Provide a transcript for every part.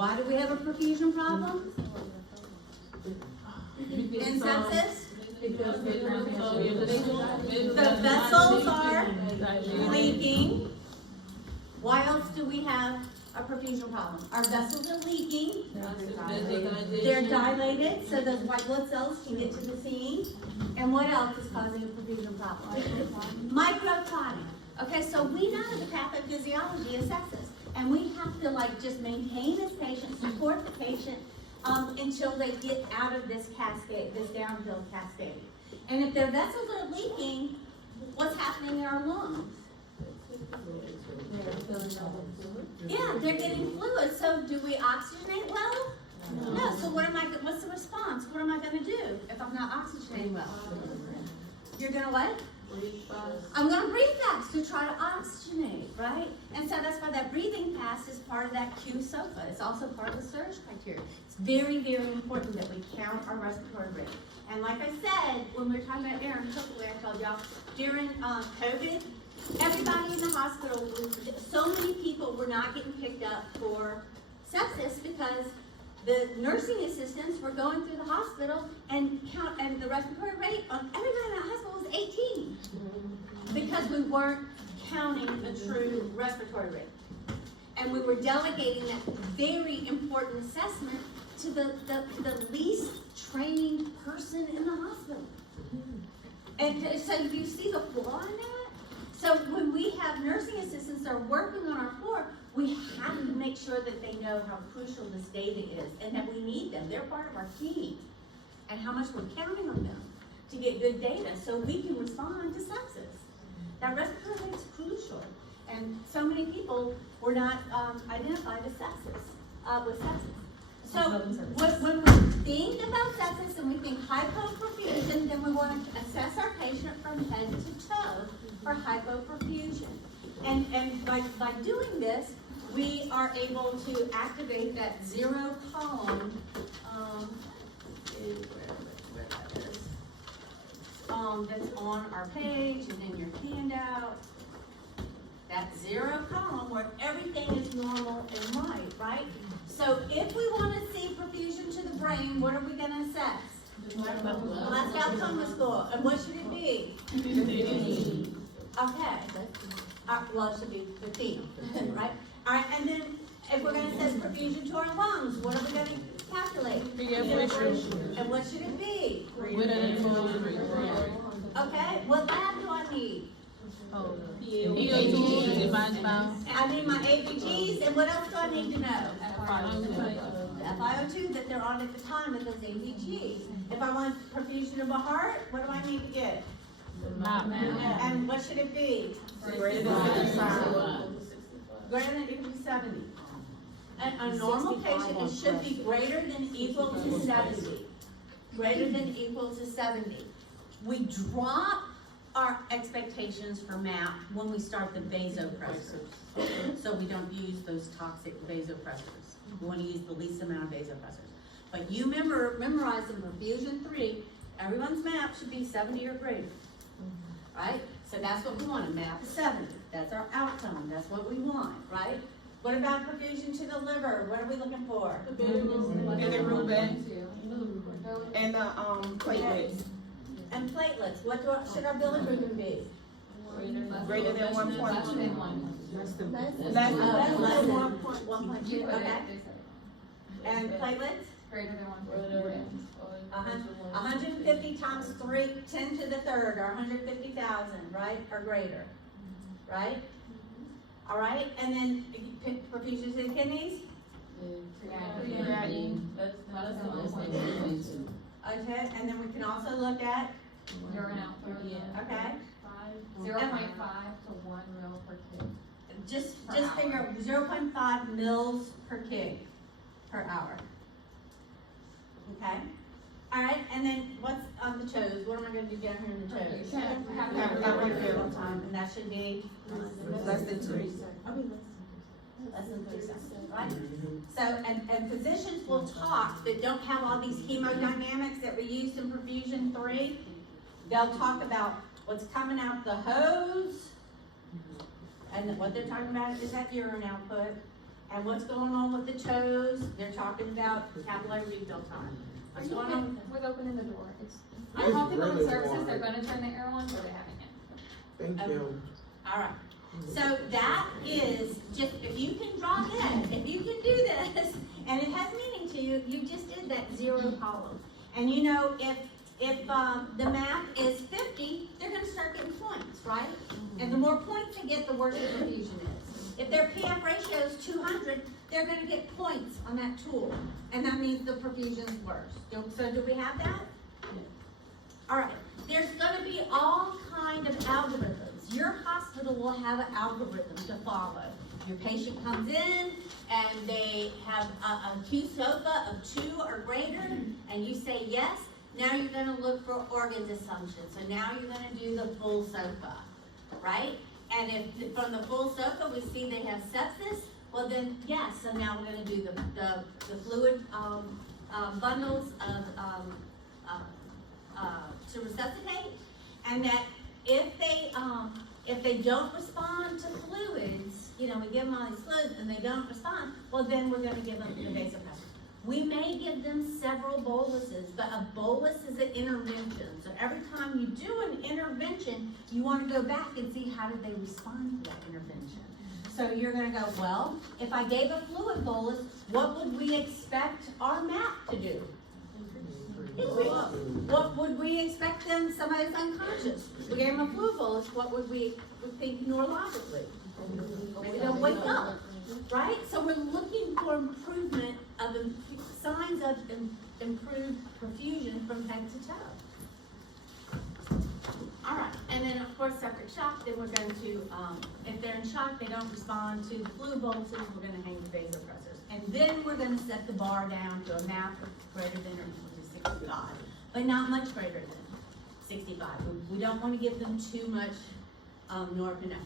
Why do we have a perfusion problem in sepsis? The vessels are leaking. Why else do we have a perfusion problem? Our vessels are leaking. They're dilated, so those white blood cells can get to the scene. And what else is causing a perfusion problem? Microclotting. Okay, so we know the pathophysiology of sepsis, and we have to like just maintain this patient, support the patient until they get out of this cascade, this downhill cascade. And if their vessels are leaking, what's happening in our lungs? Yeah, they're getting fluid. So do we oxygenate well? No. So what's the response? What am I going to do if I'm not oxygenating well? You're going to what? I'm going to breathe fast to try to oxygenate, right? And so that's why that breathing fast is part of that Q-SOFA. It's also part of the surge criteria. It's very, very important that we count our respiratory rate. And like I said, when we were talking about Aaron Cookaway, I told y'all, during COVID, everybody in the hospital, so many people were not getting picked up for sepsis because the nursing assistants were going through the hospital and the respiratory rate on everybody in the hospital was 18 because we weren't counting the true respiratory rate. And we were delegating that very important assessment to the least trained person in the hospital. And so you see the flaw in that? So when we have nursing assistants that are working on our floor, we have to make sure that they know how crucial this data is and that we need them. They're part of our team and how much we're counting on them to get good data so we can respond to sepsis. That respiratory rate is crucial. And so many people were not identified as sepsis, with sepsis. So when we think about sepsis and we think hypoperfusion, then we want to assess our patient from head to toe for hypoperfusion. And by doing this, we are able to activate that zero column, where that is, that's on our page and in your handout. That zero column where everything is normal and right? So if we want to see perfusion to the brain, what are we going to assess? Last outcome score. And what should it be? Okay. Well, it should be 15, right? All right, and then if we're going to assess perfusion to our lungs, what are we going to calculate? And what should it be? Okay, what lab do I need? I need my ABGs, and what else do I need to know? FiO2 that they're on at the time of those ABGs. If I want perfusion of a heart, what do I need to get? And what should it be? Greater than equal to 70. And a normal patient, it should be greater than equal to 70. Greater than equal to 70. We drop our expectations for MAP when we start the vasopressors. So we don't use those toxic vasopressors. We want to use the least amount of vasopressors. But you memorize them for Fusion 3, everyone's MAP should be 70 or greater. Right? So that's what we want, a MAP of 70. That's our outcome. That's what we want, right? What about perfusion to the liver? What are we looking for? Bilirubin and the platelets. And platelets. What should our bilirubin be? Greater than 1.2. Less than 1.2. Okay. And platelets? Greater than 1.2. 150 times 10 to the third, or 150,000, right? Or greater, right? All right, and then perfusion to the kidneys? Okay, and then we can also look at urine output. Okay. 0.5 to 1 mil per kg. Just figure 0.5 mils per kg per hour. Okay. All right, and then what's on the toes? What am I going to do down here in the toes? Time, and that should be Less than 2. Less than 3 seconds, right? So, and physicians will talk that don't have all these hemodynamics that we used in perfusion 3. They'll talk about what's coming out the hose, and what they're talking about is that urine output, And what's going on with the toes? They're talking about capillary refill time. What's going on? With opening the door, it's, I I told people in really services, want they're it. gonna turn the air on, but they haven't yet. Thank you. All right. So that is just, if you can draw that, if you can do this, and it has meaning to you, you just did that zero column. And you know, if the math is 50, they're gonna start getting points, right? And the more points they get, the worse the perfusion is. If their PF ratio is 200, they're gonna get points on that tool. And that means the perfusion's worse. So do we have that? All right, there's gonna be all kind of algorithms. Your hospital will have an algorithm to follow. Your patient comes in and they have a Q SOFA of 2 or greater, and you say yes. Now you're gonna look for organ dysfunction. So now you're gonna do the full SOFA, right? And if from the full SOFA we see they have sepsis, well then yes. So now we're gonna do the fluid bundles of to resuscitate, and that if they don't respond to fluids, you know, we give them all these fluids and they don't respond, well then we're gonna give them the vasopressor. We may give them several boluses, but a bolus is an intervention. So every time you do an intervention, you wanna go back and see how did they respond to that intervention. So you're gonna go, well, if I gave a fluid bolus, what would we expect our map to do? What would we expect them, somebody's unconscious? We gave them a fluid bolus, what would we think neurologically? Maybe they'll wake up, right? So we're looking for improvement of, signs of improved perfusion from head to toe. All right, and then of course septic shock, then we're going to, if they're in shock, they don't respond to the fluid boluses, we're gonna hang the vasopressors. And then we're gonna set the bar down to a map greater than or equal to 65, but not much greater than 65. We don't want to give them too much norepinephrine.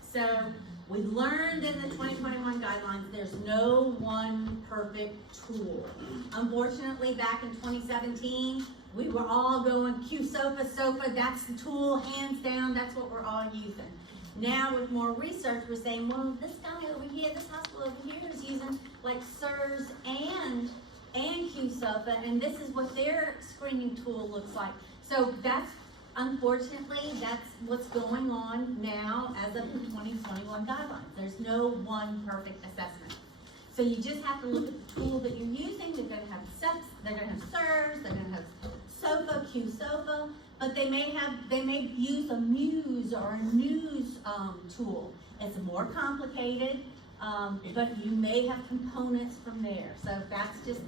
So we learned in the 2021 guidelines, there's no one perfect tool. Unfortunately, back in 2017, we were all going Q SOFA, that's the tool, hands down, that's what we're all using. Now with more research, we're saying, well, this guy over here, this hospital over here is using like SIRS and Q SOFA, and this is what their screening tool looks like. So that's, unfortunately, that's what's going on now as of the 2021 guidelines. There's no one perfect assessment. So you just have to look at the tool that you're using. They're gonna have SEPS, they're gonna have SIRS, they're gonna have SOFA, Q SOFA, but they may use a Muse or a News tool. It's more complicated, but you may have components from there. So that's just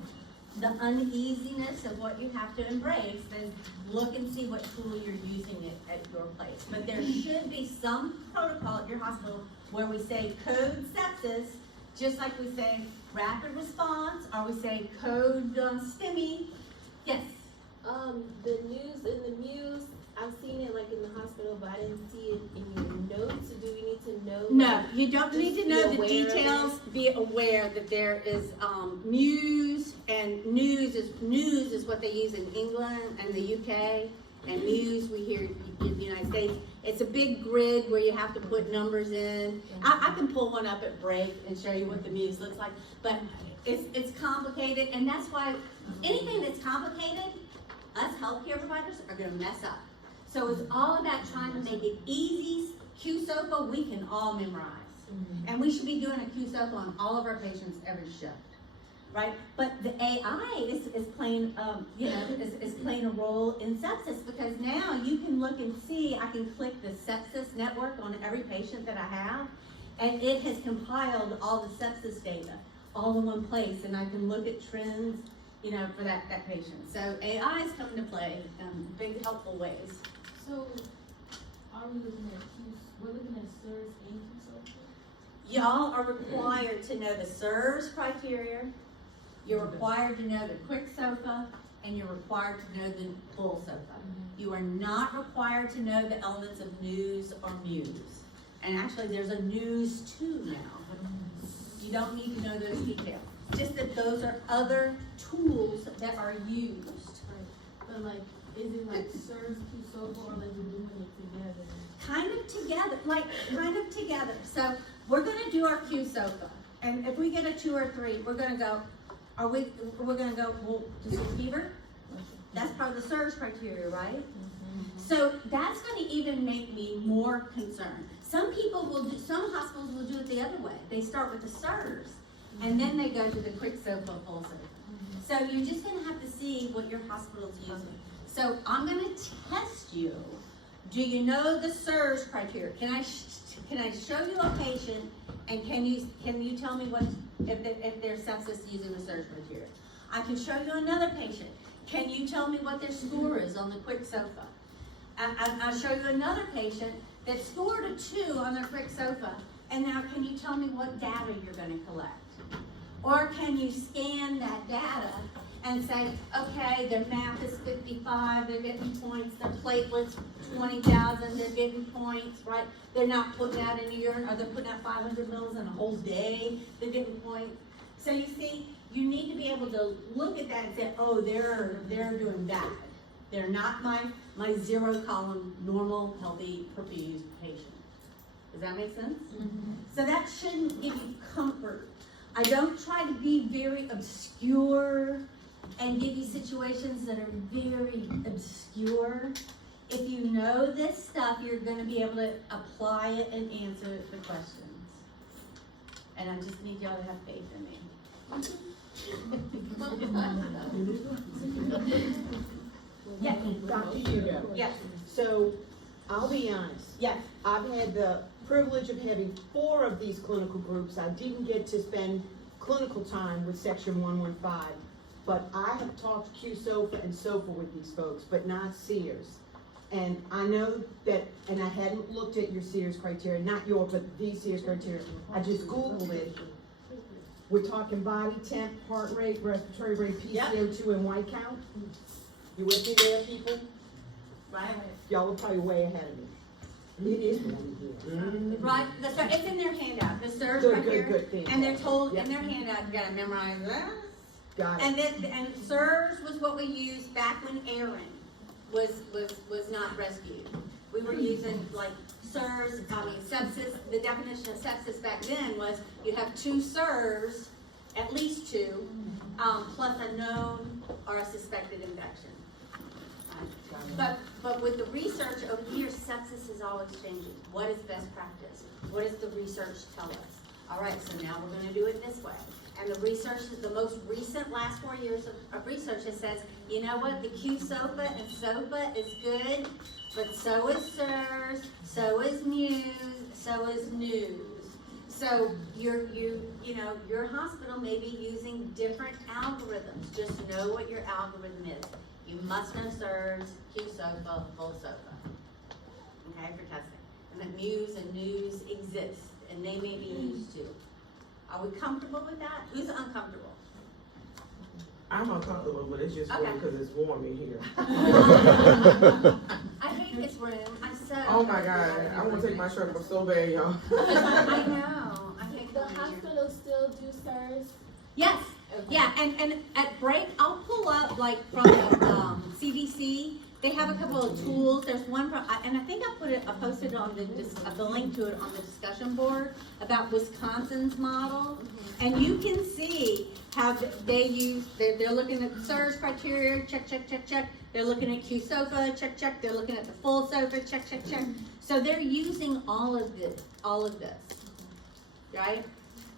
the uneasiness of what you have to embrace, is look and see what tool you're using at your place. But there should be some protocol at your hospital where we say code sepsis, just like we say rapid response, or we say code STEMI. Yes? The News and the Muse, I've seen it like in the hospital, but I didn't see it in your notes. So do we need to know? No, you don't need to be know the aware of details. Be aware that there is Muse, and News is what they use in England and the UK, and Muse we hear in the United States. It's a big grid where you have to put numbers in. I can pull one up at break and show you what the Muse looks like, but it's complicated, and that's why anything that's complicated, us healthcare providers are going to mess up. So it's all about trying to make it easy. Q SOFA we can all memorize. And we should be doing a Q SOFA on all of our patients every shift, right? But the AI is playing, is playing a role in sepsis, because now you can look and see, I can click the sepsis network on every patient that I have, and it has compiled all the sepsis data all in one place, and I can look at trends, for that patient. So AI is coming to play in big helpful ways. So, are we looking at we're looking at SIRS and Q Y'all are required to know the SIRS criteria, you're required to know the quick SOFA, and you're required to know the full SOFA. You are not required to know the elements of News or Muse. And actually there's a News 2 now. You don't need to know those details. Just that those are other tools that are used. Right. But like, is it like SIRS, Q SOFA, or like we're doing it together? Kind of together. So we're gonna do our Q SOFA. And if we get a 2 or 3, we're gonna go, we're gonna go, well, just a fever? That's part of the surge criteria, right? So that's gonna even make me more concerned. Some hospitals will do it the other way. They start with the SIRS, and then they go to the quick SOFA, full SOFA. So you're just gonna have to see what your hospital's using. So I'm gonna test you. Do you know the SIRS criteria? Can I show you a patient, and can you tell me what if their sepsis using the SIRS criteria? I can show you another patient. Can you tell me what their score is on the quick SOFA? I'll show you another patient that scored a 2 on their quick SOFA, and now can you tell me what data you're gonna collect? Or can you scan that data and say, okay, their MAP is 55, they're getting points, their platelets 20,000, they're getting points, right? They're not putting out any urine, or they're putting out 500 mils in a whole day, they're getting points. So you see, you need to be able to look at that and say, oh, they're doing bad. They're not my 0-column, normal, healthy, perfused patient. Does that make sense? Mm-hmm. So that shouldn't give you comfort. I don't try to be very obscure and give you situations that are very obscure. If you know this stuff, you're going to be able to apply it and answer the questions. And I just need y'all to have faith in me. Yeah, Dr. Hugo. Yes. So, I'll be honest. Yes. I've had the privilege of having 4 of these clinical groups. I didn't get to spend clinical time with Section 115, but I have talked QSOFA and SOFA with these folks, but not SEERS. And I know that, and I hadn't looked at your SEERS criteria, not your, but these SEERS criteria. I just Googled it. We're talking body temp, heart rate, respiratory rate, PCO2, and white count. You with me there, people? Right. Y'all are probably way ahead of me. It is one here. Right. It's in their handout. The SIRS Good, right good, here. good thing. And they're told Yep. in their handout, you gotta memorize that. Got it. And SIRS was what we used back when Aaron was not rescued. We were using like SIRS, sepsis. The definition of sepsis back then was you have 2 SIRS, at least 2, plus a known or a suspected infection. But with the research over the years, sepsis is always changing. What is best practice? What does the research tell us? All right, so now we're going to do it this way. And the research is the most recent last 4 years of research that says, you know what, the QSOFA and SOFA is good, but so is SIRS, so is MUSE, so is NEWS. So your hospital may be using different algorithms. Just know what your algorithm is. You must know SIRS, QSOFA, full SOFA, okay, for testing. And then MUSE and NEWS exist, and they may be used too. Are we comfortable with that? Who's uncomfortable? I'm uncomfortable, but it's just Okay. because it's warm in here. I hate this room. I'm so. Oh my God, I want to take my shirt off so bad, y'all. I know. I hate The coming here. hospital still do SIRS? Yes. Okay. Yeah, and at break, I'll pull up like from the CDC. They have a couple of tools. There's one from, and I think I posted on the link to it on the discussion board about Wisconsin's model. And you can see how they use, they're looking at the SIRS criteria, check, check, check, check. They're looking at QSOFA, check, check. They're looking at the full SOFA, check, check, check. So they're using all of this, right?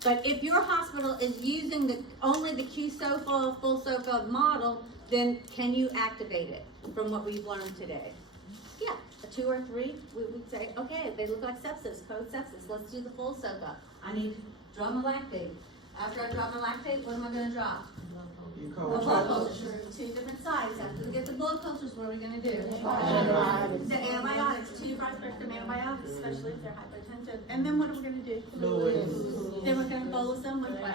But if your hospital is using only the QSOFA, full SOFA model, then can you activate it from what we've learned today? Yeah, a 2 or 3, we would say, okay, they look like sepsis, code sepsis, let's do the full SOFA. I need to draw my lactate. After I draw my lactate, what am I gonna draw? You The call blood it. cultures, 2 different sides. After we get the blood cultures, what are we gonna do? The antibiotics, 2 broad-spectrum antibiotics, especially if they're hypertensive. And then what are we gonna do? Fluids. Then we're gonna bolus them with what?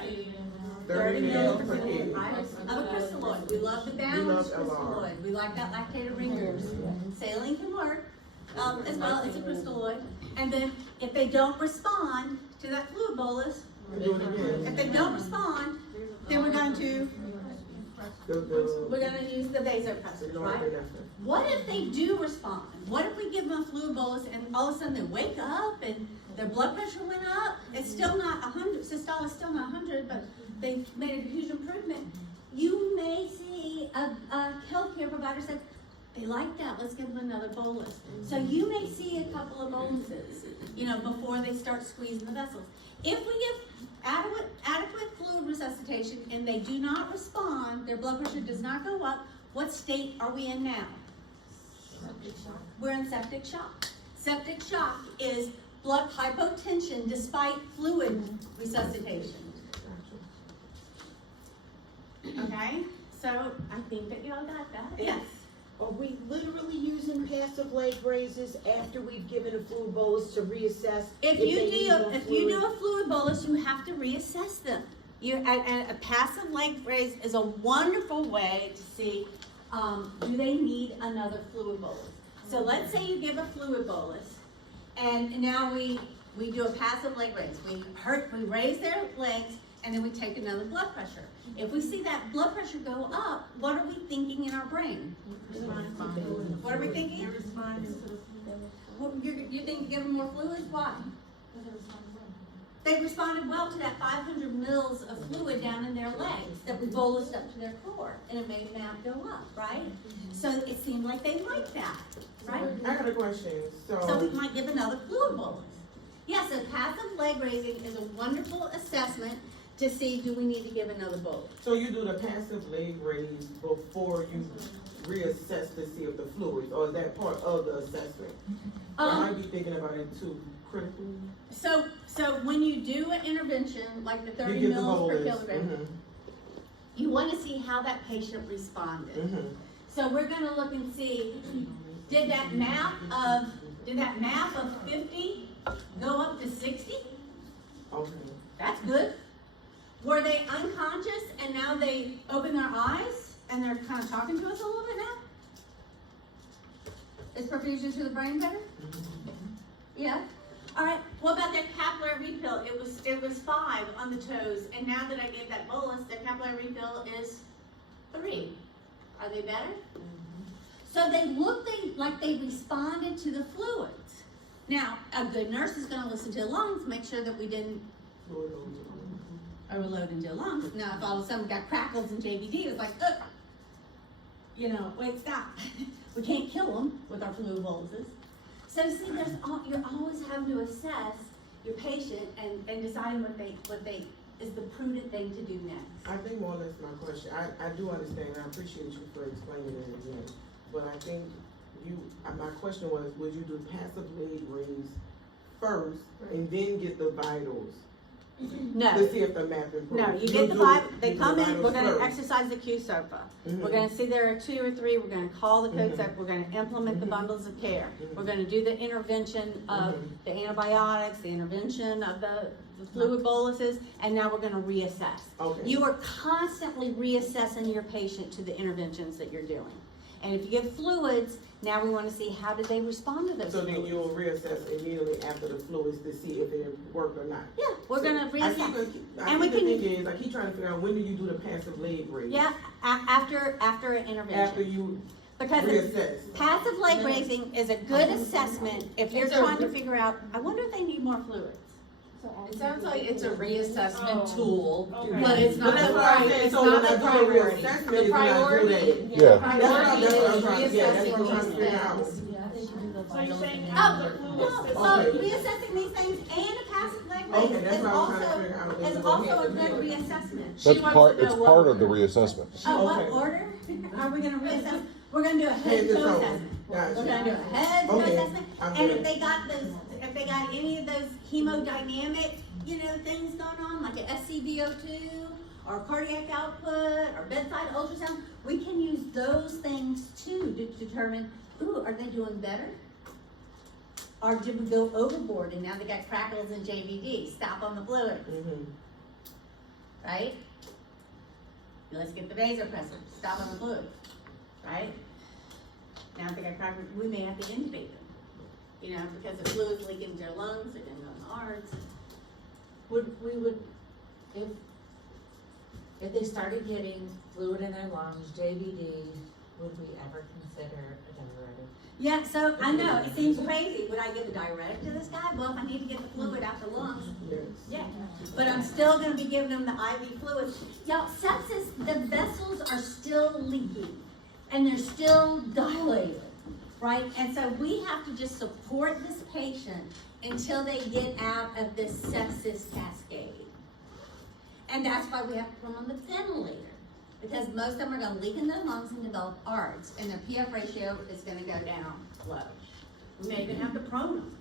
30 mils per kid. Right? Of a crystalloid. We love the balanced crystalloid. We like that lactated ringers. Saline can work as well. It's a crystalloid. And then if they don't respond to that fluid bolus, Do it again. if they don't respond, then we're going to use the vasopressors, right? What if they do respond? What if we give them a fluid bolus and all of a sudden they wake up and their blood pressure went up, it's still not 100, systolic is still not 100, but they made a huge improvement. You may see a healthcare provider says, they like that, let's give them another bolus. So you may see a couple of boluses, before they start squeezing the vessels. If we give adequate fluid resuscitation and they do not respond, their blood pressure does not go up, what state are we in now? Septic shock. We're in septic shock. Septic shock is blood hypotension despite fluid resuscitation. Okay, so I think that y'all got that. Yes. Are we literally using passive leg raises after we've given a fluid bolus to reassess? If they you need more do fluid? a fluid bolus, you have to reassess them. And a passive leg raise is a wonderful way to see, do they need another fluid bolus? So let's say you give a fluid bolus, and now we do a passive leg raise. We raise their legs, and then we take another blood pressure. If we see that blood pressure go up, what are we thinking in our brain? What are we thinking? They're responding to the fluid. You think you give them more fluids? Why? Because they're responding well. They responded well to that 500 mils of fluid down in their legs that we bolused up to their core, and it made MAP go up, right? So it seemed like they liked that, right? I got a question, So we might give another fluid bolus. Yes, a passive leg raising is a wonderful assessment to see, do we need to give another bolus? So you do the passive leg raise before you reassess to see if the fluids, or is that part of the assessment? I might be thinking about it too critically. So when you do an intervention, like the 30 You give the mils per bolus. kilogram, you want to see how that patient responded. Mm-hmm. So we're gonna look and see, did that map of 50 go up to 60? Okay. That's good. Were they unconscious and now they open their eyes and they're kind of talking to us a little bit now? Is perfusion to the brain better? Yeah. All right. What about that capillary refill? It was 5 on the toes, and now that I gave that bolus, the capillary refill is 3. Are they better? So they looked like they responded to the fluids. Now, a good nurse is going to listen to the lungs, make sure that we didn't overload into the lungs. Now, if all of a sudden we got crackles in JVD, it's like, wait, stop. We can't kill them with our fluid boluses. So see, you're always having to assess your patient and deciding what they is the prudent thing to do next. I think more or less my question, I do understand, and I appreciate you for explaining it again, but I think my question was, would you do passive leg raise first and then get the vitals? No. To see if the map improved. No, you get the vibe, they come in, we're gonna exercise the Q SOFA. We're gonna see there are 2 or 3, we're gonna call the codes up, we're gonna implement the bundles of care. We're gonna do the intervention of the antibiotics, the intervention of the fluid boluses, and now we're gonna reassess. Okay. You are constantly reassessing your patient to the interventions that you're doing. And if you give fluids, now we wanna see how did they respond to those So fluids. then you'll reassess immediately after the fluids to see if it worked or not. Yeah, we're gonna reassess. I keep trying to figure out, when do you do the passive leg raise? Yeah, after an intervention. After you Because reassess. passive leg raising is a good assessment if you're trying to figure out, I wonder if they need more fluids. It sounds like it's a reassessment tool, Okay. but it's But not that's the what I'm priority, saying, it's so when not I the do a priority. reassessment, The is when I do priority, that. the Yeah. priority That's what I'm trying to, yeah, that's is what I'm trying to figure reassessing out. these things. So you're saying Oh, after the fluid well, system? well, Okay. reassessing these things and a passive leg Okay, raise that's is what I was trying to also, figure out. is Is also a it good okay? reassessment. That's wants part, to it's know part what of the order. reassessment. Oh, what Okay. order are we gonna reassess? We're gonna do a head Head to to toe toe. assessment. Gotcha. We're gonna do a head to toe Okay. assessment, I'm and good. if they got any of those hemodynamic, things going on, like an SCVO2, or cardiac output, or bedside ultrasound, we can use those things too to determine, are they doing better? Or did we go overboard and now they got crackles in JVD, stop on the fluid, Mhm. right? Let's get the vasopressor, stop on the fluid, right? Now if they got crackles, we may have to intubate them, because the fluid's leaking into their lungs, they're getting on the hearts. If they started getting fluid in their lungs, JVD, would we ever consider a diuretic? Yeah, so I know, it seems crazy. Would I give a diuretic to this guy? Well, if I need to get the fluid out the lungs, Yes. yeah. But I'm still gonna be giving him the IV fluid. Y'all, sepsis, the vessels are still leaking and they're still dilated, right? And so we have to just support this patient until they get out of this sepsis cascade. And that's why we have to put them on the ventilator. Because most of them are gonna leak in their lungs and develop ARDS, and their PF ratio is gonna go down low. We may even have to prone them,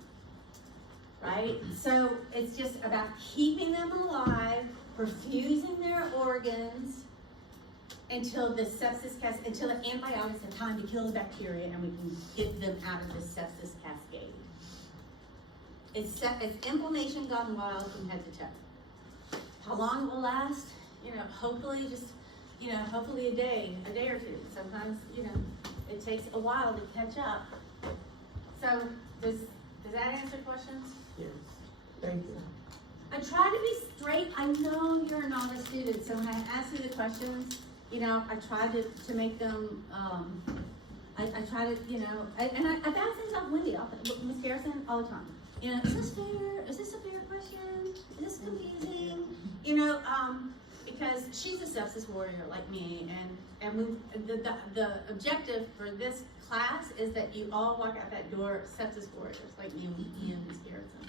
right? So it's just about keeping them alive, perfusing their organs until the sepsis until the antibiotics have time to kill the bacteria and we can get them out of this sepsis cascade. It's inflammation gone wild from head to toe. How long it will last? You know, hopefully hopefully a day or two. Sometimes, it takes a while to catch up. So, does that answer questions? Yes. Thank you. I try to be straight. I know you're not a student, so when I ask you the questions, I try to make them, I try to, and I bounce things off Wendy, Miss Garrison, all the time. Is this fair? Is this a fair question? Is this confusing? Because she's a sepsis warrior like me, and the objective for this class is that you all walk out that door sepsis warriors like me and Ms. Garrison.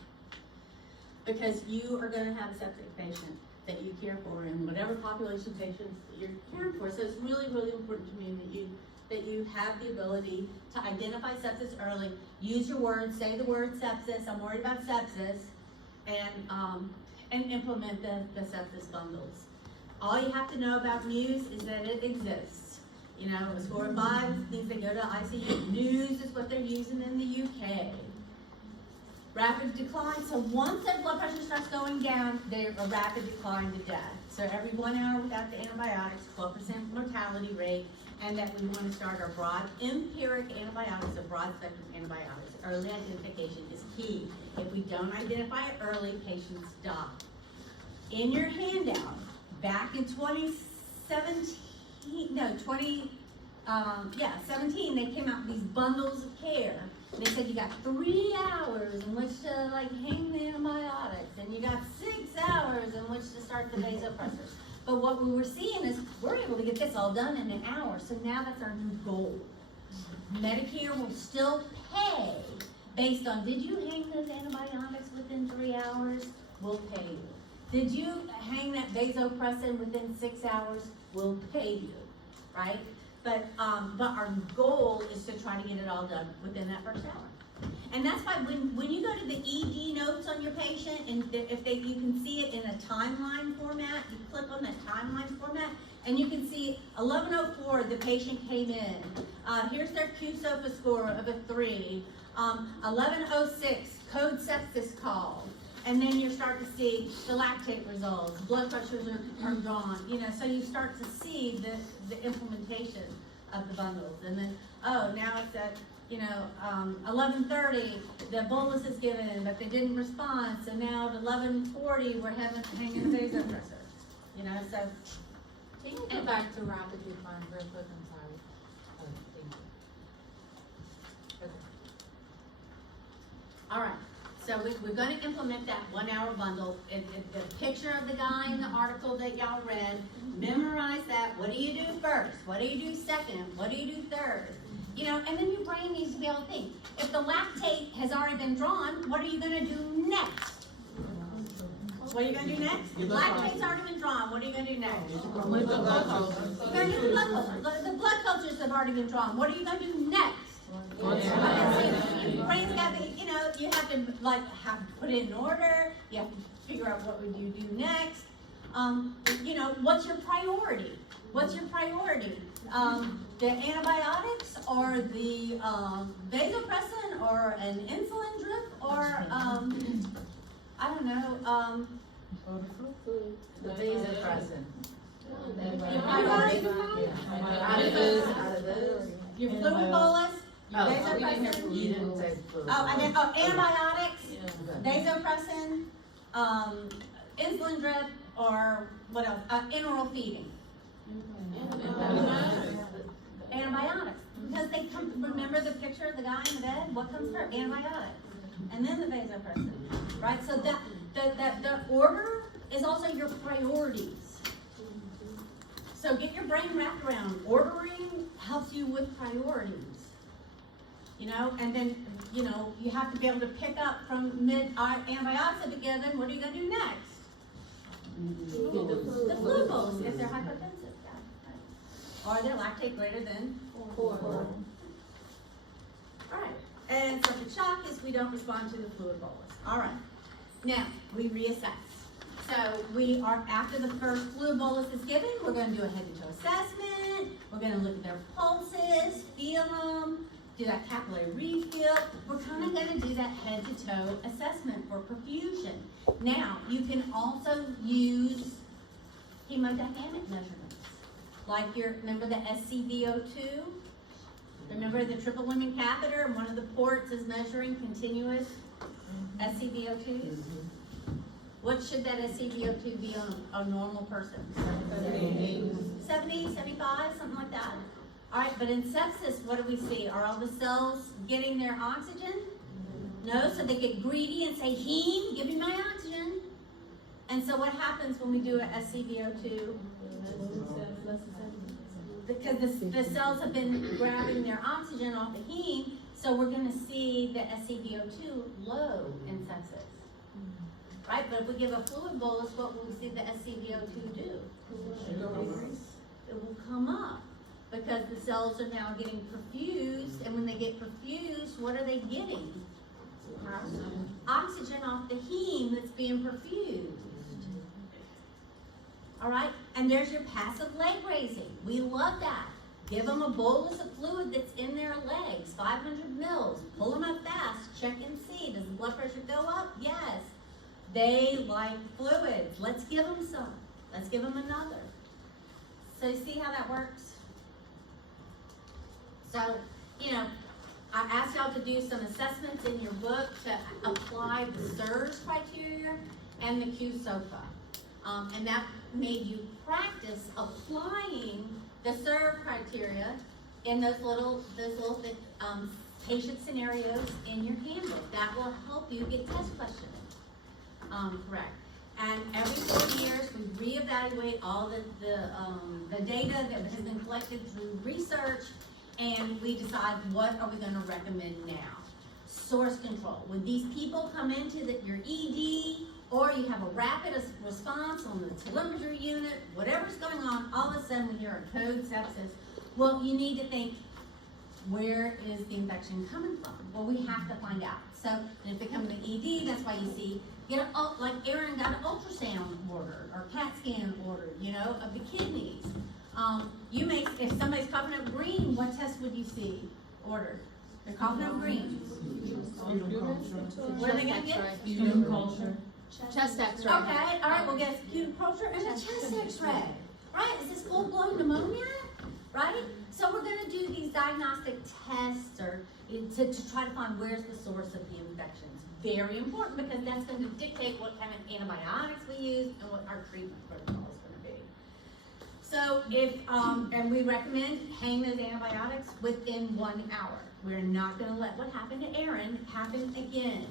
Because you are going to have a septic patient that you care for, and whatever population patients that you're caring for. So it's really, really important to me that you have the ability to identify sepsis early, use your words, say the word sepsis, I'm worried about sepsis, and implement the sepsis bundles. All you have to know about Muse is that it exists. A score of 5 means they go to ICU. Muse is what they're using in the UK. Rapid decline, so once their blood pressure starts going down, they're a rapid decline to death. So every 1 hour without the antibiotics, 12% mortality rate, and that we want to start our broad empiric antibiotics, a broad spectrum antibiotics. Early identification is key. If we don't identify it early, patients die. In your handout, back in 17, they came out with these bundles of care. They said you got 3 hours in which to hang the antibiotics, and you got 6 hours in which to start the vasopressors. But what we were seeing is we're able to get this all done in an hour, so now that's our new goal. Medicare will still pay based on, did you hang those antibiotics within 3 hours? We'll pay you. Did you hang that vasopressin within 6 hours? We'll pay you, right? But our goal is to try to get it all done within that first hour. And that's why when you go to the ED notes on your patient, and you can see it in a timeline format, you click on that timeline format, and you can see 11:04, the patient came in. Here's their QSOFA score of a 3. 11:06, code sepsis call. And then you start to see the lactate results, blood pressures are gone, so you start to see the implementation of the bundles. And then, now it's at, 11:30, the bolus is given, but they didn't respond, so now at 11:40, we're hanging a vasopressor, so. Can you go back to rapid decline real quick? I'm sorry. Oh, thank you. Okay. All right. So we're going to implement that 1 hour bundle. The picture of the guy in the article that y'all read, memorize that. What do you do first? What do you do second? What do you do third? And then your brain needs to be able to think. If the lactate has already been drawn, what are you going to do next? What are you going to do next? Lactate's already been drawn. What are you going to do next? You're going to do blood cultures. The blood cultures have already been drawn. What are you going to do next? Brain's got to, you have to put it in order. You have to figure out what would you do next. What's your priority? What's your priority? The antibiotics, or the vasopressin, or an insulin drip, or I don't know. The vasopressin. Your fluid bolus. Vasopressin. You didn't say fluid. Antibiotics, vasopressin, insulin drip, or what else? Enteral feeding. Antibiotics. antibiotics. Because they come, remember the picture of the guy in the bed? What comes first? Antibiotics. And then the vasopressin, right? So the order is also your priorities. So get your brain wrapped around. Ordering helps you with priorities. You know, and then, you know, you have to be able to pick up from antibiotics if again, then what are you going to do next? The flu bolus, if they're hypertensive. Yeah. Or their lactate greater than 4. All right. And septic shock is we don't respond to the fluid bolus. All right. Now, we reassess. So we are, after the first fluid bolus is given, we're going to do a head-to-toe assessment. We're going to look at their pulses, feel them, do that capillary refill. We're kind of going to do that head-to-toe assessment for perfusion. Now, you can also use hemodynamic measurements. Like remember the SCVO2? Remember the triple lumen catheter, and one of the ports is measuring continuous SCVO2s? What should that SCVO2 be on a normal person? 70, 75, something like that. All right, but in sepsis, what do we see? Are all the cells getting their oxygen? No, so they get greedy and say, heme, give me my oxygen. And so what happens when we do a SCVO2? Because the cells have been grabbing their oxygen off the heme, so we're going to see the SCVO2 low in sepsis. Right? But if we give a fluid bolus, what will we see the SCVO2 do? It will come up because the cells are now getting perfused, and when they get perfused, what are they getting? Oxygen off the heme that's being perfused. All right, and there's your passive leg raising. We love that. Give them a bolus of fluid that's in their legs, 500 mils. Pull them up fast. Check and see. Does the blood pressure go up? Yes. They like fluids. Let's give them some. Let's give them another. So you see how that works? So, you know, I asked y'all to do some assessments in your book to apply the SIRS criteria and the QSOFA. And that made you practice applying the SIRS criteria in those little patient scenarios in your handbook. That will help you get test questions correct. And every 4 years, we reevaluate all the data that has been collected through research, and we decide what are we going to recommend now. Source control. When these people come into your ED, or you have a rapid response on the telemetry unit, whatever's going on, all of a sudden we hear a code sepsis. Well, you need to think, where is the infection coming from? Well, we have to find out. So, and if they come to the ED, that's why you see, like Aaron got an ultrasound ordered, or CAT scan ordered, you know, of the kidneys. If somebody's coughing up green, what test would you see ordered? They're coughing up green. What are they going to get? Sputum culture. Chest X-ray. Okay, all right, we'll get a sputum culture and a chest X-ray. Right? Is this full-blown pneumonia? Right? So we're going to do these diagnostic tests to try to find where's the source of the infection. It's very important because that's going to dictate what kind of antibiotics we use and what our treatment protocol is going to be. So and we recommend hang those antibiotics within 1 hour. We're not going to let what happened to Aaron happen again.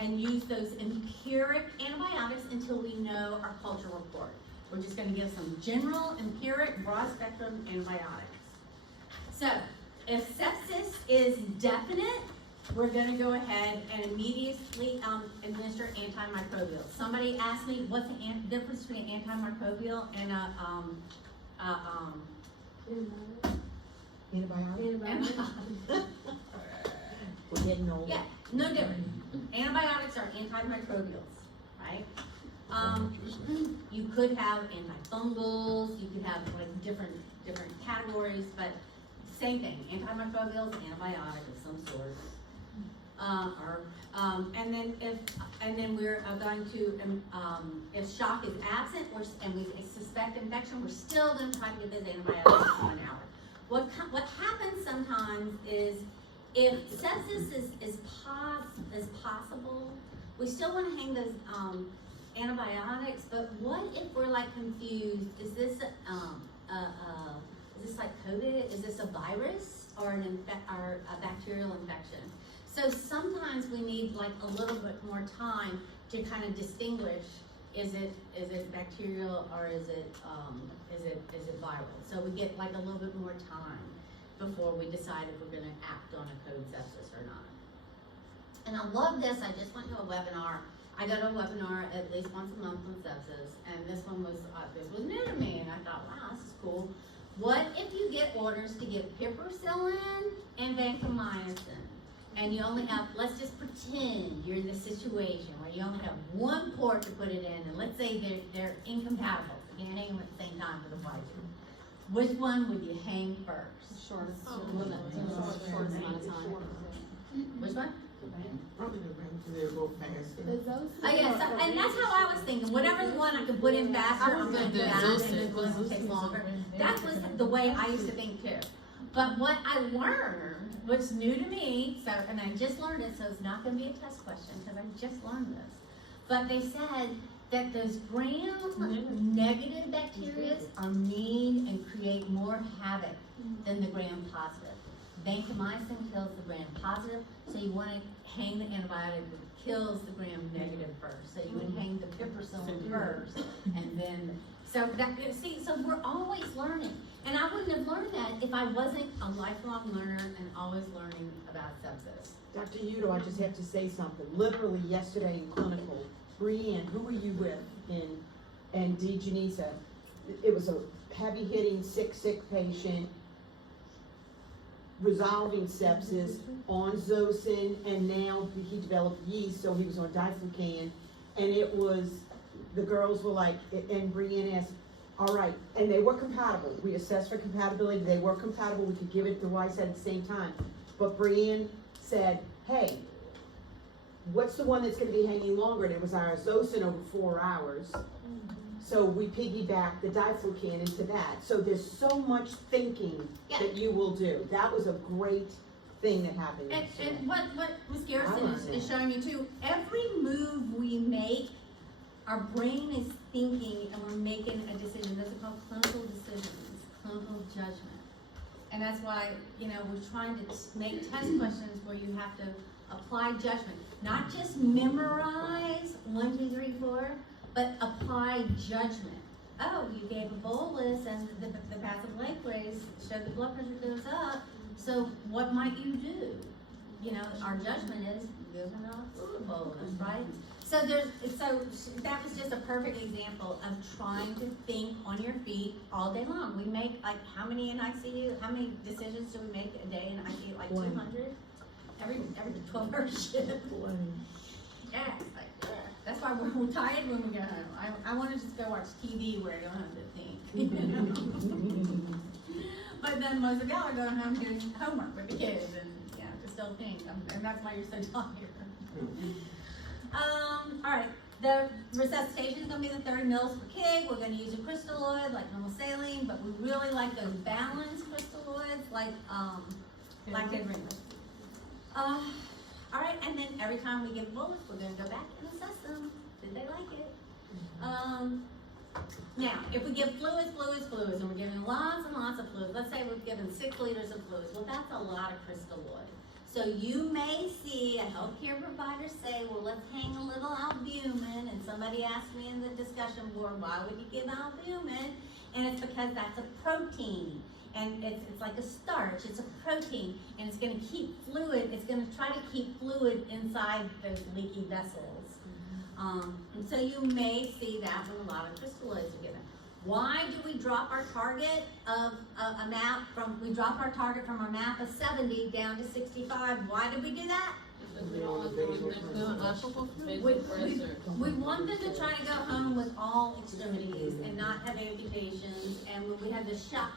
And use those empiric antibiotics until we know our culture report. We're just going to give some general, empiric, broad spectrum antibiotics. So, if sepsis is definite, we're going to go ahead and immediately administer antimicrobial. Somebody asked me what's the difference between an antimicrobial and Antibiotics? We're getting old. Yeah, no different. Antibiotics are antimicrobials, right? You could have antifungals, you could have like different categories, but same thing. Antimicrobials, antibiotic of some sort. And then we're going to if shock is absent and we suspect infection, we're still going to try to get those antibiotics in 1 hour. What happens sometimes is if sepsis is possible, we still want to hang those antibiotics. But what if we're like confused? Is this like COVID? Is this a virus or or a bacterial infection? So sometimes we need like a little bit more time to kind of distinguish, is it bacterial or is it viral? So we get like a little bit more time before we decide if we're gonna act on a code sepsis or not. And I love this, I just went to a webinar. I go to a webinar at least once a month on sepsis, and this one was, new to me, and I thought, wow, this is cool. What if you get orders to give piperacillin and vancomycin, and you only have, let's just pretend you're in the situation where you only have one port to put it in, and let's say they're incompatible, you can't hang them at the same time for the Pfizer. Which one would you hang first? Shortest amount of time. Which one? Probably the bank, because they'll go faster. Oh yeah, so, and that's how I was thinking, whatever the one I could put in faster, I'm gonna do that, and the one that takes longer. That was the way I used to think too. But what I learned, what's new to me, so, and I just learned it, so it's not gonna be a test question, because I just learned this. But they said that those gram-negative bacteria are mean and create more havoc than the gram-positive. Vancomycin kills the gram-positive, so you want to hang the antibiotic that kills the gram-negative first. So you would hang the piperacillin first, and then, so that, see, so we're always learning. And I wouldn't have learned that if I wasn't a lifelong learner and always learning about sepsis. Dr. Udo, I just have to say something. Literally yesterday in clinical, Brianne, who were you with and Janisa, it was a heavy hitting, sick patient, resolving sepsis on Zosyn, and now he developed yeast, so he was on diflucan, and it was, the girls were like, and Brianne asked, all right, and they were compatible. We assessed for compatibility, they were compatible, we could give it to Weiss at the same time. But Brianne said, hey, what's the one that's gonna be hanging longer? And it was our Zosyn over 4 hours. So we piggybacked the diflucan into that. So there's so much thinking that you will do. That was a great thing that happened. And what Ms. Garrison is showing you too, every move we make, our brain is thinking and we're making a decision. Those are called clinical decisions, clinical judgment. And that's why, we're trying to make test questions where you have to apply judgment. Not just memorize 1, 2, 3, 4, but apply judgment. Oh, you gave a bolus and the passive leg raise showed the blood pressure goes up, so what might you do? Our judgment is give a bolus, right? So that was just a perfect example of trying to think on your feet all day long. We make like how many in ICU? How many decisions do we make a day in ICU? Like 200? Every 12-hour shift. Yeah, it's like, that's why we're tired when we go home. I want to just go watch TV where I don't have to think. But then most of y'all are going home doing homework with the kids and to still think. And that's why you're so tired. All right, the resuscitation is going to be the 30 mils per kg. We're going to use a crystalloid like normal saline, but we really like those balanced crystalloids like Kedron. All right, and then every time we give a bolus, we're going to go back and assess them. Did they like it? Now, if we give fluids, and we're giving lots and lots of fluids, let's say we're giving 6 liters of fluids, well, that's a lot of crystalloid. So you may see a healthcare provider say, well, let's hang a little albumin, and somebody asked me in the discussion board, why would you give albumin? And it's because that's a protein. And it's like a starch, it's a protein, and it's gonna keep fluid, it's gonna try to keep fluid inside those leaky vessels. And so you may see that when a lot of crystalloids are given. Why do we drop our target of a MAP we drop our target from our MAP of 70 down to 65? Why did we do that? We want them to try to go home with all extremities and not have amputations. And when we have the shock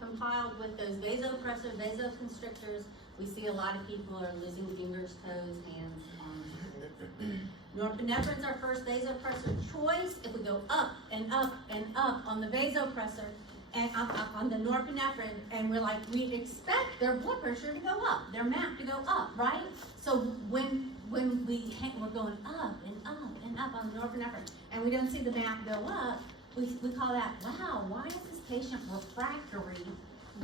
compiled with those vasopressors, vasoconstrictors, we see a lot of people are losing fingers, toes, hands, arms. Norepinephrine is our first vasopressor choice. If we go up and up and up on the vasopressor and up on the norepinephrine, and we expect their blood pressure to go up, their MAP to go up, right? So when we're going up and up and up on the norepinephrine, and we don't see the MAP go up, we call that, wow, why is this patient refractory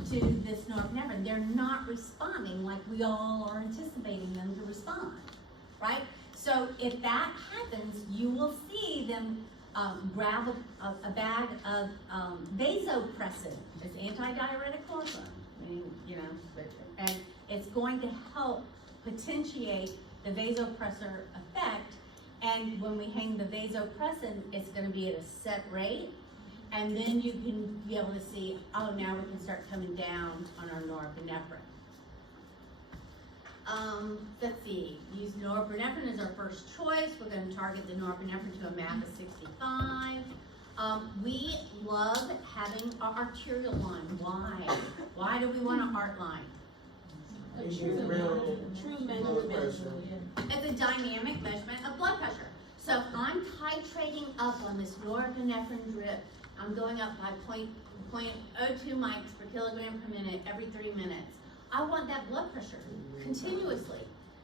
to this norepinephrine? They're not responding like we all are anticipating them to respond, right? So if that happens, you will see them grab a bag of vasopressin, it's antidiuretic hormone. I mean, you know, and it's going to help potentiate the vasopressor effect. And when we hang the vasopressin, it's going to be at a set rate. And then you can be able to see, oh, now we can start coming down on our norepinephrine. Let's see, use norepinephrine as our first choice. We're going to target the norepinephrine to a MAP of 65. We love having our arterial line. Why? Why do we want an art line? It gives real True blood measurement. pressure. It's a dynamic measurement of blood pressure. So I'm titrating up on this norepinephrine drip. I'm going up by 0.02 mics per kilogram per minute every 3 minutes. I want that blood pressure continuously.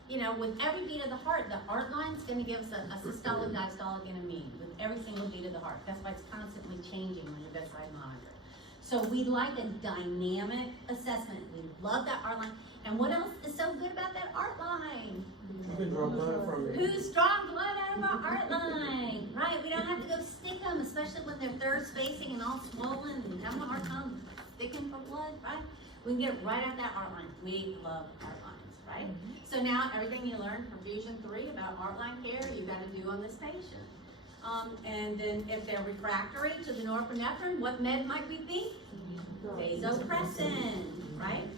You know, with every beat of the heart, the art line is going to give us a systolic, diastolic, and a mean with every single beat of the heart. That's why it's constantly changing on your bedside monitor. So we like a dynamic assessment. We love that art line. And what else is so good about that art line? You can draw blood from it. Who's drawing blood out of our art line? Right, we don't have to go stick them, especially when they're third spacing and all swollen and having a hard time sticking for blood, right? We can get it right out that art line. We love art lines, right? So now everything you learned from Fusion 3 about art line care, you got to do on this patient. And then if they're refractory to the norepinephrine, what med might we think? Vasopressin, right?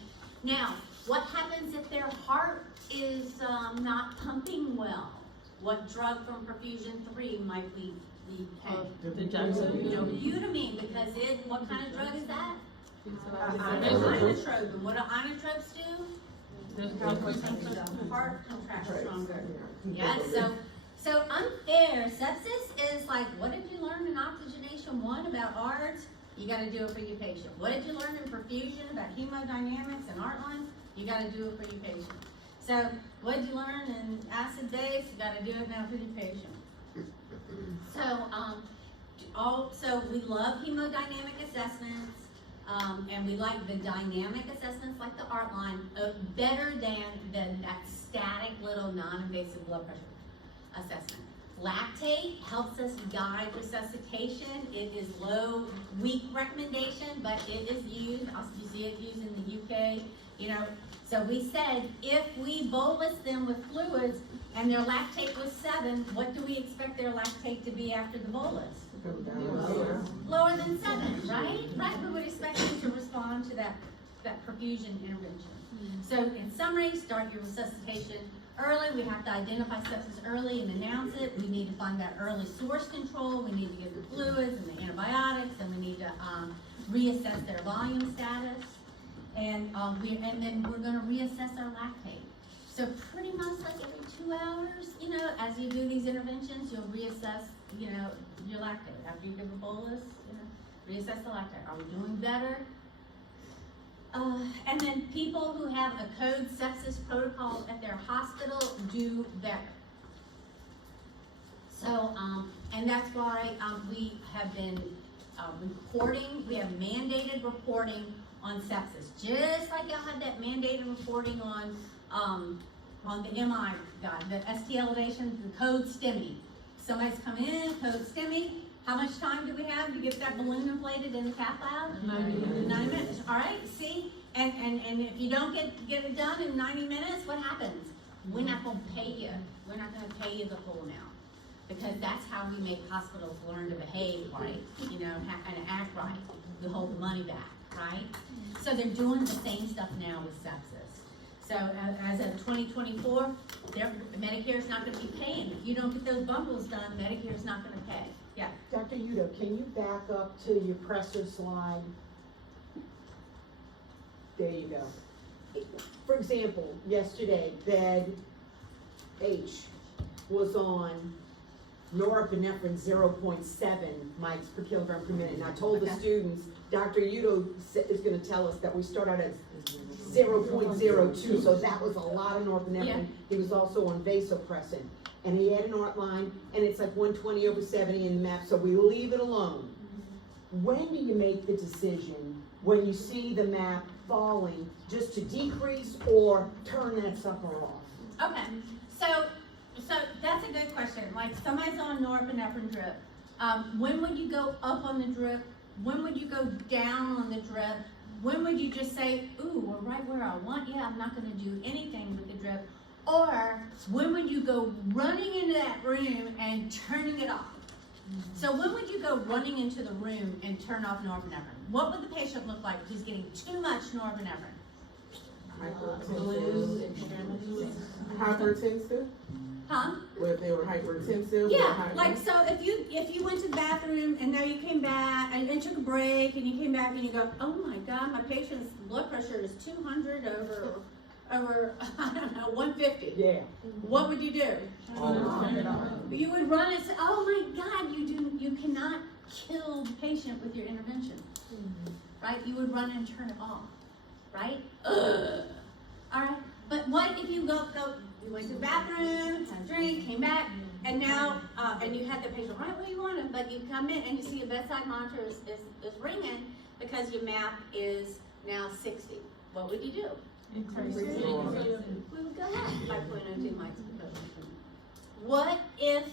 Now, what happens if their heart is not pumping well? What drug from Perfusion 3 might we pay? The Johnson. Butamine, because what kind of drug is that? Inotrope. And what do inotropes do? Heart contracts stronger. Yeah, so unfair. Sepsis is like, what did you learn in Oxygenation 1 about ARDS? You gotta do it for your patient. What did you learn in perfusion about hemodynamics and art lines? You gotta do it for your patient. So, what did you learn in acid base? You gotta do it now for your patient. So, we love hemodynamic assessments, and we like the dynamic assessments like the art line, better than that static little non-invasive blood pressure assessment. Lactate helps us guide resuscitation. It is low, weak recommendation, but it is used. You see it used in the UK, you know. So we said if we bolus them with fluids and their lactate was 7, what do we expect their lactate to be after the bolus? Lower than 7, right? Right, we would expect them to respond to that perfusion intervention. So in summary, start your resuscitation early. We have to identify sepsis early and announce it. We need to find that early source control. We need to give the fluids and the antibiotics, and we need to reassess their volume status. And then we're going to reassess our lactate. So pretty much like every 2 hours, you know, as you do these interventions, you'll reassess, you know, your lactate. After you give a bolus, you know, reassess the lactate. Are we doing better? And then people who have a code sepsis protocol at their hospital do better. So, and that's why we have been reporting, we have mandated reporting on sepsis. Just like y'all had that mandated reporting on the MI guide, the ST elevation, the code STEMI. Somebody's come in, code STEMI. How much time do we have to get that balloon inflated in the cath lab? 90 minutes. All right, see? And if you don't get it done in 90 minutes, what happens? We're not going to pay you. We're not going to pay you the full amount. Because that's how we make hospitals learn to behave right, you know, and act right. We hold the money back, right? So they're doing the same stuff now with sepsis. So as of 2024, Medicare's not going to be paying. If you don't get those bundles done, Medicare's not going to pay. Yeah. Dr. Udo, can you back up to your presser slide? There you go. For example, yesterday, bed H was on norepinephrine 0.7 mics per kilogram per minute. And I told the students, Dr. Udo is going to tell us that we start out at 0.02, so that was a lot of norepinephrine. Yeah. He was also on vasopressin. And he had an art line, and it's like 120/70 in the map, so we leave it alone. when do you make the decision, when you see the map falling, just to decrease or turn that sucker off? Okay, so that's a good question. Like somebody's on norepinephrine drip. When would you go up on the drip? When would you go down on the drip? When would you just say, ooh, we're right where I want? Yeah, I'm not gonna do anything with the drip. Or when would you go running into that room and turning it off? So when would you go running into the room and turn off norepinephrine? What would the patient look like if he's getting too much norepinephrine? Hypertensive? Huh? Whether they were hypertensive or Yeah, like so if you went to the bathroom and now you came back and took a break and you came back and you go, oh my God, my patient's blood pressure is 200 over I don't know, 150. Yeah. What would you do? You would run and say, oh my God, you cannot kill the patient with your intervention. Right? You would run and turn it off. Right? Ugh. All right. But what if you you went to the bathroom, had a drink, came back, and now, and you had the patient right where you want him, but you come in and you see a bedside monitor is ringing because your MAP is now 60. What would you do? We would go up 5.02 mics per person. What if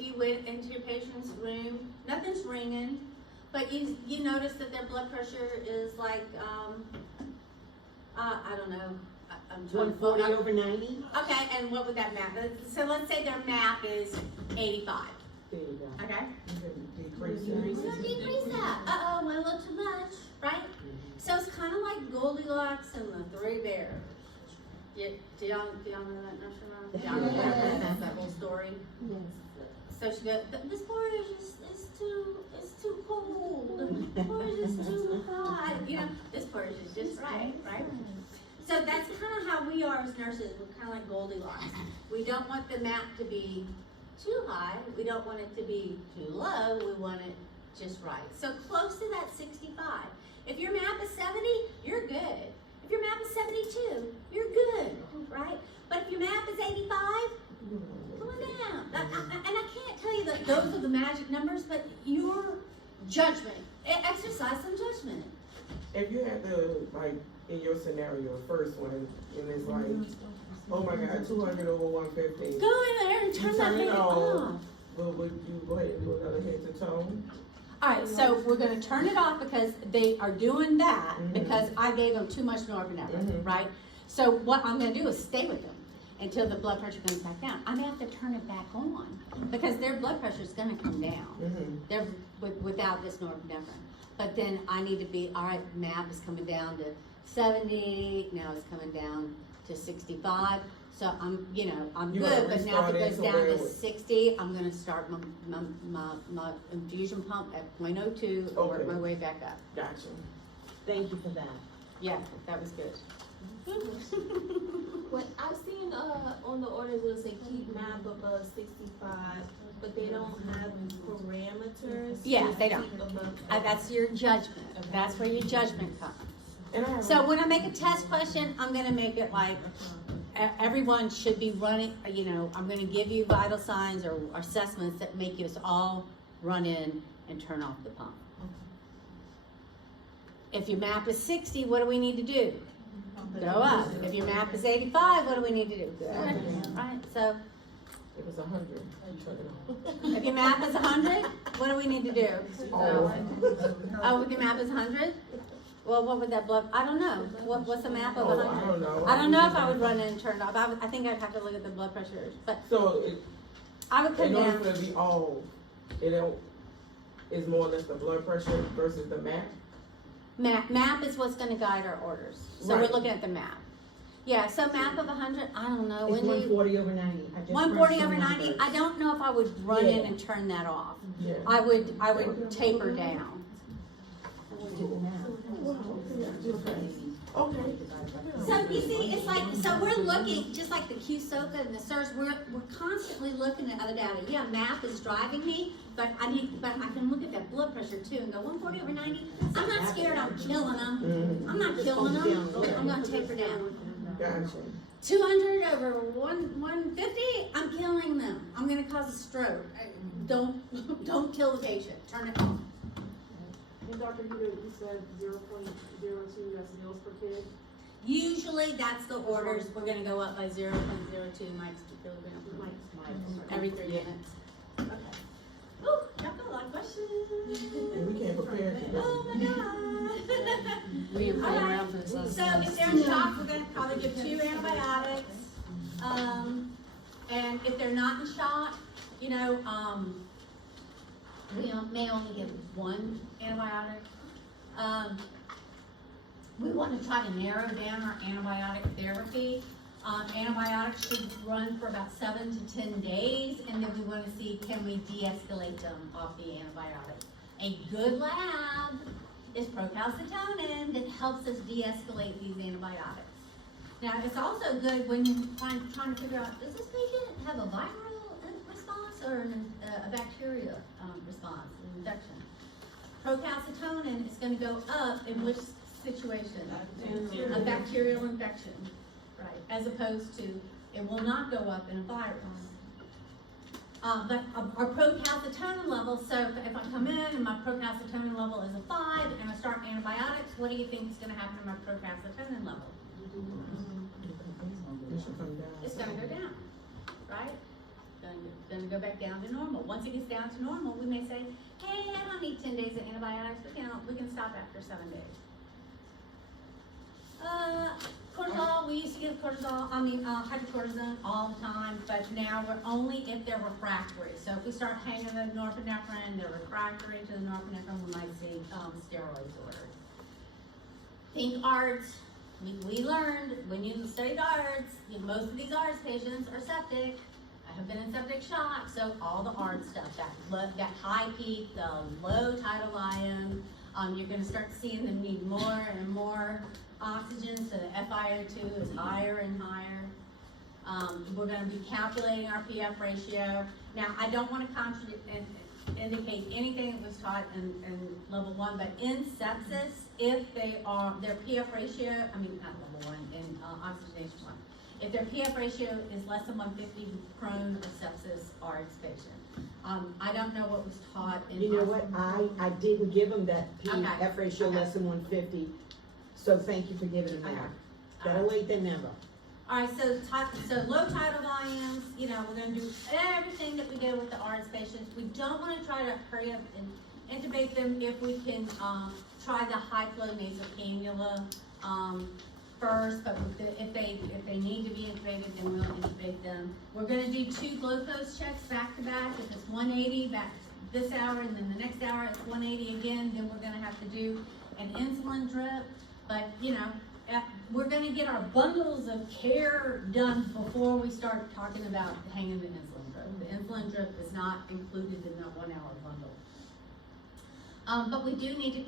you went into your patient's room, nothing's ringing, but you notice that their blood pressure is like, I don't know, I'm trying to 140 over 90? Okay, and what would that MAP? So let's say their MAP is 85. There you go. Okay? Decrease So decrease that. Uh-oh, went a little too much, right? So it's kind of like Goldilocks and the Three Bears. Do y'all know that nursery rhyme? Y'all know that whole story? Yes. So she goes, this porridge is too cold. This porridge is too hot. You know, this porridge is just right? So that's kind of how we are as nurses. We're kind of like Goldilocks. We don't want the MAP to be too high. We don't want it to be too low. We want it just right. So close to that 65. If your MAP is 70, you're good. If your MAP is 72, you're good, right? But if your MAP is 85, come on down. And I can't tell you that those are the magic numbers, but your judgment, exercise some judgment. If you had to, like, in your scenario, first one, and it's like, oh my God, 200 over 150. Go in there and turn that it thing off. Well, would you go ahead and do another head to toe? All right, so we're gonna turn it off because they are doing that because I gave them too much norepinephrine, right? So what I'm gonna do is stay with them until the blood pressure comes back down. I'm gonna have to turn it back on because their blood pressure is gonna come down. They're without this norepinephrine. But then I need to be, all right, MAP is coming down to 70, now it's coming down to 65. So I'm You good, gotta but now if it restart goes it down somewhere to with- 60, I'm gonna start my infusion pump at 0.02 and work Okay. my way back up. Gotcha. Thank you for that. Yeah, that was good. What I've seen on the orders, it'll say keep MAP above 65, but they don't have parameters. Yeah, Just they don't. keep above- That's your judgment. That's where your judgment comes. And I have So when I make a test question, I'm gonna make it like, everyone should be running, I'm gonna give you vital signs or assessments that make us all run in and turn off the pump. If your MAP is 60, what do we need to do? Go up. If your MAP is 85, what do we need to do? Go up. Right, so it was 100. You turn it off. if your MAP is 100, what do we need to do? Oh. Oh, if your MAP is 100? Well, what would that blood, I don't know. What's the MAP of Oh, 100? I don't know. I don't know if I would run in and turn it off. I think I'd have to look at the blood pressure, but So I would come in order down. for it to be off, it's more or less the blood pressure versus the MAP. MAP is what's gonna guide our orders. So we're Right. looking at the MAP. Yeah, so MAP of 100, I don't know. It's When do you, 140 over 90. I just 140 crunched over some 90, numbers. I don't know if I would run in Yeah. and turn that off. Yeah. I would taper down. Okay. So you see, it's like, so we're looking, just like the Q-SOFA and the SIRS, we're constantly looking at other data. Yeah, MAP is driving me, but I can look at that blood pressure too and go 140 over 90. I'm not scared I'm killing them. I'm not killing them. I'm gonna taper down. Gotcha. 200 over 150, I'm killing them. I'm gonna cause a stroke. Don't kill the patient, turn it off. And Dr. You said 0.02, that's meals per kid. Usually that's the orders, we're gonna go up by 0.02 mics per kilogram. Every 3 minutes. Okay. Ooh, I've got a lot of questions. And we can't prepare for that. Oh my god. We ain't playing Alright, around for this last so time. if they're in shock, we're gonna probably give 2 antibiotics. And if they're not in shock, we may only give 1 antibiotic. We want to try to narrow down our antibiotic therapy. Antibiotics should run for about 7 to 10 days, and then we want to see, can we de-escalate them off the antibiotic. A good lab is procalcitonin that helps us de-escalate these antibiotics. Now, it's also good when you're trying to figure out, does this patient have a viral response or a bacteria response, an infection? Procalcitonin is going to go up in which situation? A bacterial infection, right? As opposed to, it will not go up in a virus. But our procalcitonin level, so if I come in and my procalcitonin level is a 5 and I start antibiotics, what do you think is going to happen to my procalcitonin level? It should come down. It's going to go down, right? Going to go back down to normal. Once it gets down to normal, we may say, hey, I don't need 10 days of antibiotics. We can stop after 7 days. Cortisol, we used to give hydrocortisone all the time, but now we're only if they're refractory. So if we start hanging the norepinephrine, they're refractory to the norepinephrine, we might see steroids ordered. Think ARDS. We learned when you studied ARDS, most of these ARDS patients are septic. I have been in septic shock, so all the ARDS stuff, that high peak, the low tidal volume, you're going to start seeing them need more and more oxygen, so the FiO2 is higher and higher. We're going to be calculating our PF ratio. Now, I don't want to indicate anything that was taught in level 1, but in sepsis, if their PF ratio, not level 1, in oxygenation 1, if their PF ratio is less than 150, prone or sepsis ARDS patient. I don't know what was taught in. You know what, I didn't give them that PF Okay. ratio Okay. less than 150, so thank you for giving them that. Okay. Better late than never. All right, so low tidal volumes, we're gonna do everything that we do with the ARDS patients. We don't wanna try to hurry up and intubate them if we can, try the high flow nasal cannula, first, but if they need to be intubated, then we'll intubate them. We're gonna do 2 glucose checks back to back. If it's 180 back this hour and then the next hour it's 180 again, then we're gonna have to do an insulin drip. But, we're gonna get our bundles of care done before we start talking about hanging the insulin drip. The insulin drip is not included in that 1 hour bundle. But we do need to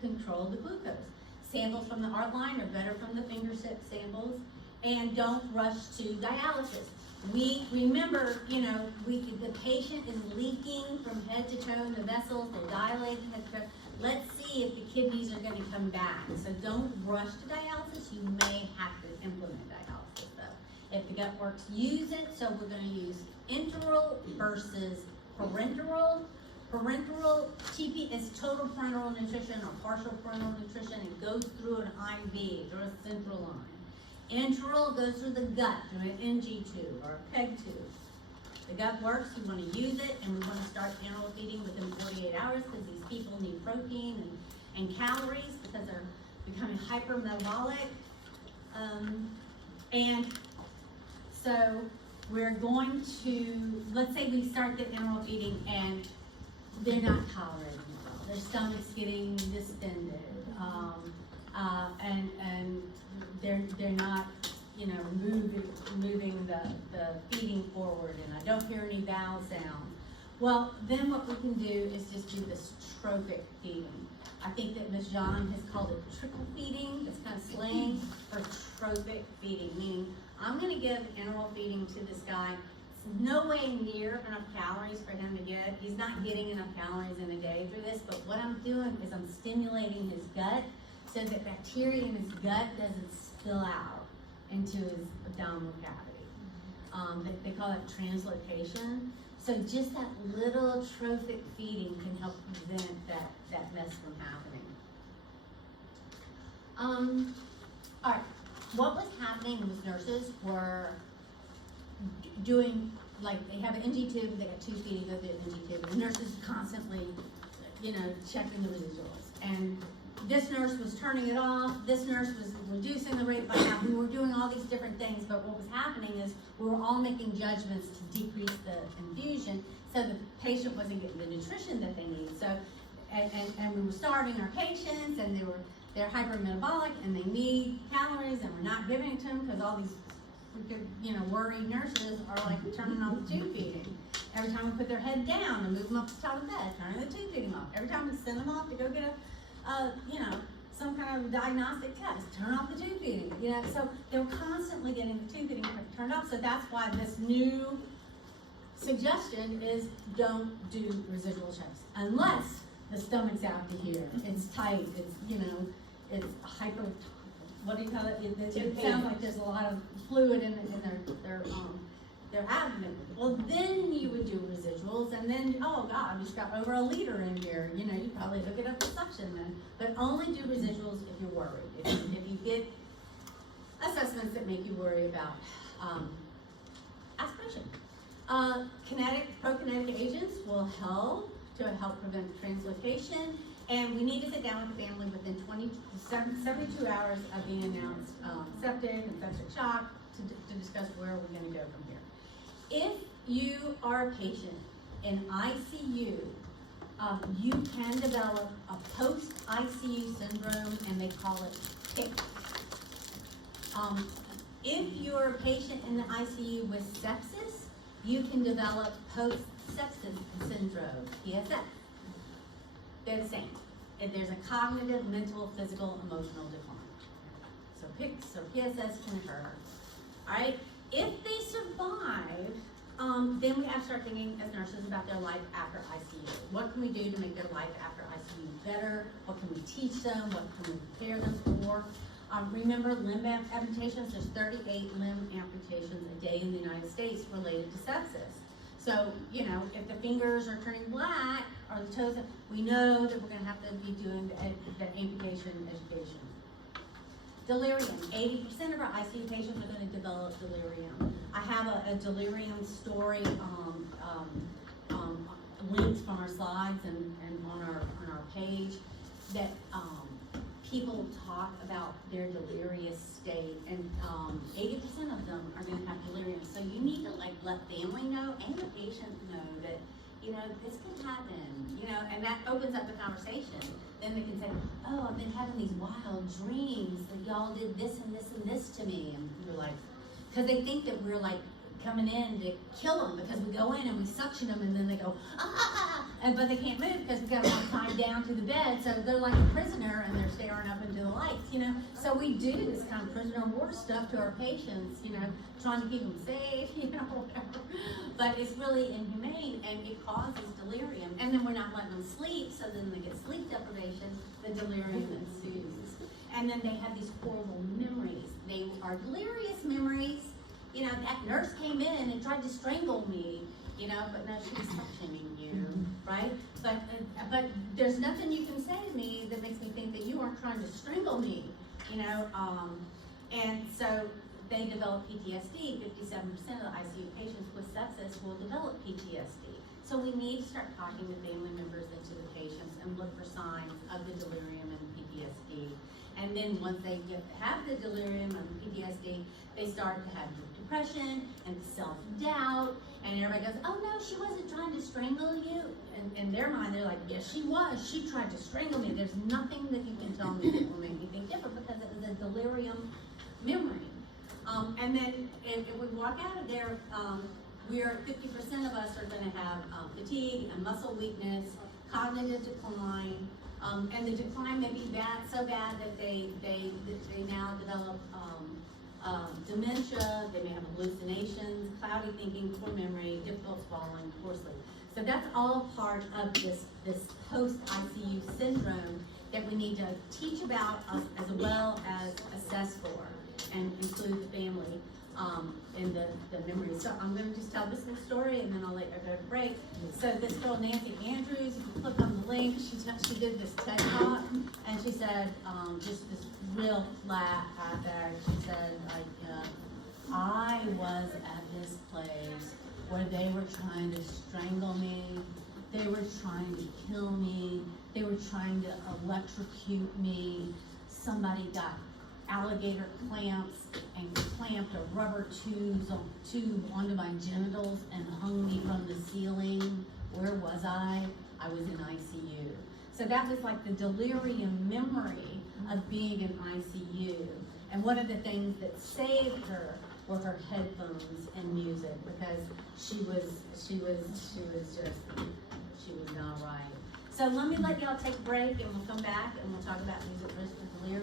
control the glucose. Samples from the art line are better from the finger samples, and don't rush to dialysis. We remember, the patient is leaking from head to toe in the vessels, they're dilated head to toe. Let's see if the kidneys are gonna come back. So don't rush to dialysis. You may have to implement dialysis though. If the gut works, use it. So we're gonna use enteral versus parenteral. Parenteral TP is total parenteral nutrition or partial parenteral nutrition. It goes through an IV, through a central line. Enteral goes through the gut, through an NG tube or a PEG tube. The gut works, you want to use it, and we want to start enteral feeding within 48 hours because these people need protein and calories because they're becoming hypermetabolic. And so we're going to, let's say we start the enteral feeding and they're not tolerating it well. Their stomach's getting distended, and they're not, moving the feeding forward, and I don't hear any vowel sounds. Well, then what we can do is just do this trophic feeding. I think that Ms. John has called it trickle feeding. It's kind of slang for trophic feeding, meaning I'm going to give enteral feeding to this guy. It's no way near enough calories for him to get. He's not getting enough calories in a day through this, but what I'm doing is I'm stimulating his gut so that bacteria in his gut doesn't spill out. into his abdominal cavity. They call it translocation. So just that little trophic feeding can help prevent that mess from happening. All right, what was happening was nurses were doing, like, they have an NG tube, they got tube feeding, go through an NG tube, and the nurses constantly, checking the residuals. And this nurse was turning it off, this nurse was reducing the rate by half, we were doing all these different things, but what was happening is we were all making judgments to decrease the infusion, so the patient wasn't getting the nutrition that they needed. So, and we were starving our patients, and they're hypermetabolic, and they need calories, and we're not giving it to them, because all these freaking, worried nurses are like turning off the tube feeding. Every time we put their head down and move them up to the top of the bed, turning the tube feeding off. Every time we send them off to go get some kind of diagnostic test, turn off the tube feeding, so they were constantly getting the tube feeding turned off. So that's why this new suggestion is don't do residual checks unless the stomach's out to here, it's tight, it's hyper, what do you call it? It sounds like there's a lot of fluid in their abdomen. Well, then you would do residuals, and then, oh God, you just got over a liter in here. You probably hook it up to suction then. But only do residuals if you're worried. If you get assessments that make you worry about aspiration. Prokinetic agents will help prevent translocation. And we need to sit down with the family within 72 hours of being announced septic and septic shock to discuss where we're going to go from here. If you are a patient in ICU, you can develop a post-ICU syndrome, and they call it PIC. If you're a patient in the ICU with sepsis, you can develop post-sepsis syndrome, PSS. They're the same. If there's a cognitive, mental, physical, emotional decline. So PSS can occur. All right. If they survive, then we have to start thinking as nurses about their life after ICU. What can we do to make their life after ICU better? What can we teach them? What can we prepare them for? Remember limb amputations? There's 38 limb amputations a day in the United States related to sepsis. So, if the fingers are turning black or the toes, we know that we're going to have to be doing the amputation education. Delirium. 80% of our ICU patients are going to develop delirium. I have a delirium story linked from our slides and on our page that people talk about their delirious state, and 80% of them are going to have delirium. So you need to let family know and the patient know that this could happen, and that opens up the conversation. Then they can say, oh, I've been having these wild dreams that y'all did this and this and this to me, and we're like, because they think that we're like coming in to kill them, because we go in and we suction them, and then they go but they can't move because we got them all tied down to the bed, so they're like a prisoner and they're staring up into the lights, So we do this kind of prisoner of war stuff to our patients, trying to keep them safe, whatever. But it's really inhumane, and it causes delirium, and then we're not letting them sleep, so then they get sleep deprivation, the delirium ensues. And then they have these horrible memories. They are delirious memories. That nurse came in and tried to strangle me, but no, she was suctioning you, right? But there's nothing you can say to me that makes me think that you aren't trying to strangle me, and so they develop PTSD. 57% of the ICU patients with sepsis will develop PTSD. So we need to start talking to family members and to the patients and look for signs of the delirium and PTSD. And then once they have the delirium and PTSD, they start to have depression and self-doubt, and everybody goes, oh no, she wasn't trying to strangle you. And in their mind, they're like, yes, she was. She tried to strangle me. There's nothing that you can tell me that will make me think different, because it was a delirium memory. And then if we walk out of there, 50% of us are going to have fatigue and muscle weakness, cognitive decline, and the decline may be so bad that they now develop dementia. They may have hallucinations, cloudy thinking, poor memory, difficult swallowing, poor sleep. So that's all part of this post-ICU syndrome that we need to teach about as well as assess for. and include the family, in the memories. So I'm gonna just tell this little story and then I'll let her go to break. So this girl, Nancy Andrews, if you click on the link, she did this TED Talk, and she said, just this real flat out there, she said, like, I was at this place where they were trying to strangle me, they were trying to kill me, they were trying to electrocute me, somebody got alligator clamps and clamped a rubber tube onto my genitals and hung me from the ceiling. Where was I? I was in ICU. So that was like the delirium memory of being in ICU. And one of the things that saved her were her headphones and music, because she was not right. So let me let y'all take a break and we'll come back and we'll talk about music versus delirium.